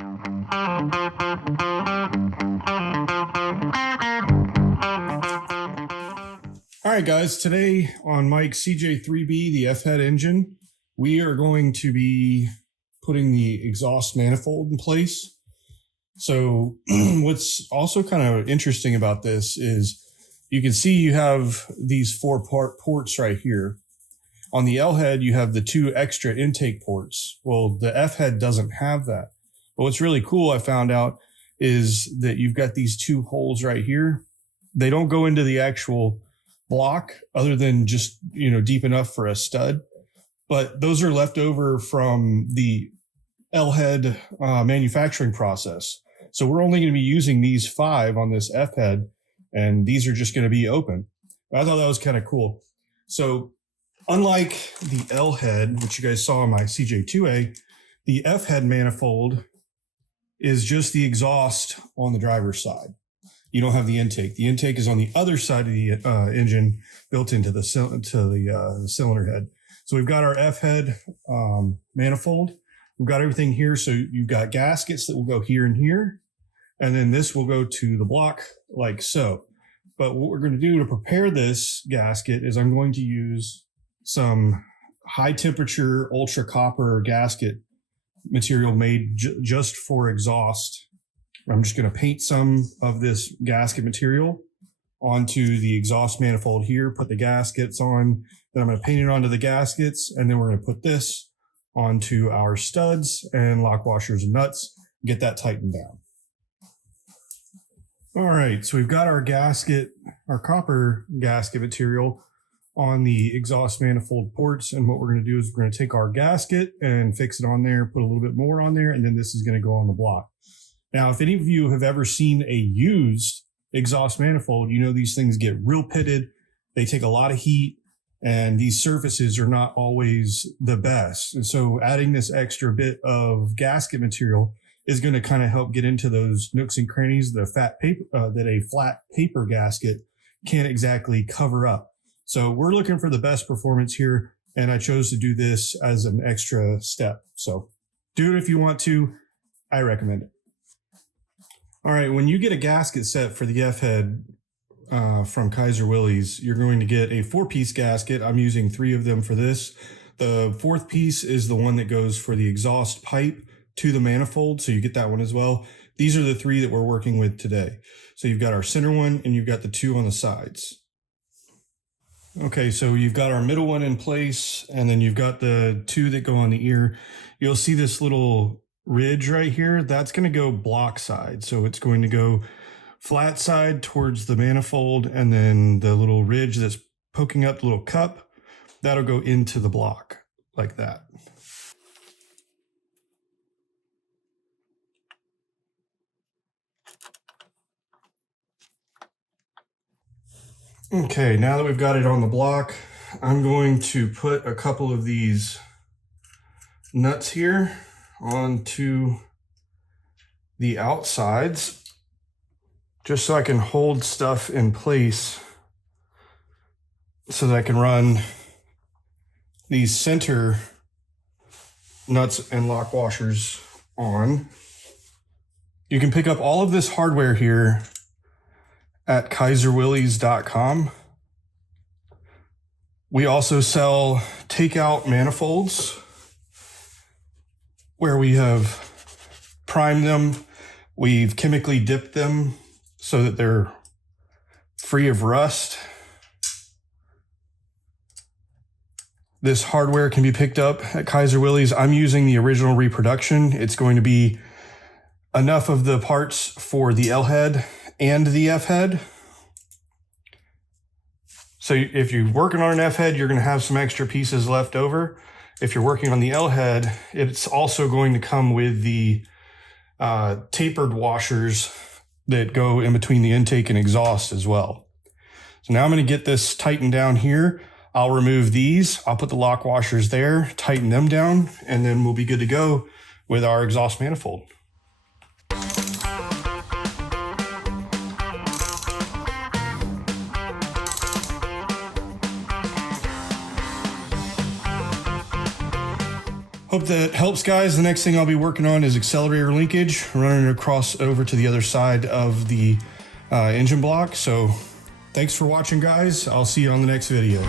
All right, guys, today on Mike's CJ3B, the F-head engine, we are going to be putting the exhaust manifold in place. So what's also kind of interesting about this is you can see you have these 4-part ports right here. On the L-head, you have the 2 extra intake ports. Well, the F-head doesn't have that. But what's really cool, I found out, is that you've got these 2 holes right here. They don't go into the actual block other than just, deep enough for a stud. But those are left over from the L-head manufacturing process. So we're only going to be using these 5 on this F-head, and these are just going to be open. I thought that was kind of cool. So unlike the L-head, which you guys saw on my CJ2A, the F-head manifold is just the exhaust on the driver's side. You don't have the intake. The intake is on the other side of the engine, built into the cylinder head. So we've got our F-head manifold. We've got everything here. So you've got gaskets that will go here and here. And then this will go to the block like so. But what we're going to do to prepare this gasket is I'm going to use some high temperature ultra copper gasket material made just for exhaust. I'm just going to paint some of this gasket material onto the exhaust manifold here, put the gaskets on, then I'm going to paint it onto the gaskets, and then we're going to put this onto our studs and lock washers and nuts, get that tightened down. All right, so we've got our gasket, our copper gasket material on the exhaust manifold ports, and what we're going to do is we're going to take our gasket and fix it on there, put a little bit more on there, and then this is going to go on the block. Now, if any of you have ever seen a used exhaust manifold, you know these things get real pitted. They take a lot of heat, and these surfaces are not always the best. And so adding this extra bit of gasket material is going to kind of help get into those nooks and crannies that a flat paper gasket can't exactly cover up. So we're looking for the best performance here, and I chose to do this as an extra step. So do it if you want to. I recommend it. All right, when you get a gasket set for the F-head from Kaiser Willys, you're going to get a 4-piece gasket. I'm using 3 of them for this. The 4th piece is the one that goes for the exhaust pipe to the manifold, so you get that one as well. These are the 3 that we're working with today. So you've got our center one, and you've got the 2 on the sides. Okay, so you've got our middle one in place, and then you've got the 2 that go on the ear. You'll see this little ridge right here, that's going to go block side. So it's going to go flat side towards the manifold, and then the little ridge that's poking up the little cup, that'll go into the block like that. Okay, now that we've got it on the block, I'm going to put a couple of these nuts here onto the outsides, just so I can hold stuff in place so that I can run these center nuts and lock washers on. You can pick up all of this hardware here at KaiserWillys.com. We also sell takeout manifolds where we have primed them, we've chemically dipped them so that they're free of rust. This hardware can be picked up at Kaiser Willys. I'm using the original reproduction. It's going to be enough of the parts for the L-head and the F-head. So if you're working on an F-head, you're going to have some extra pieces left over. If you're working on the L-head, it's also going to come with the tapered washers that go in between the intake and exhaust as well. So now I'm going to get this tightened down here. I'll remove these. I'll put the lock washers there, tighten them down, and then we'll be good to go with our exhaust manifold. Hope that helps, guys. The next thing I'll be working on is accelerator linkage, running it across over to the other side of the engine block. So thanks for watching, guys. I'll see you on the next video.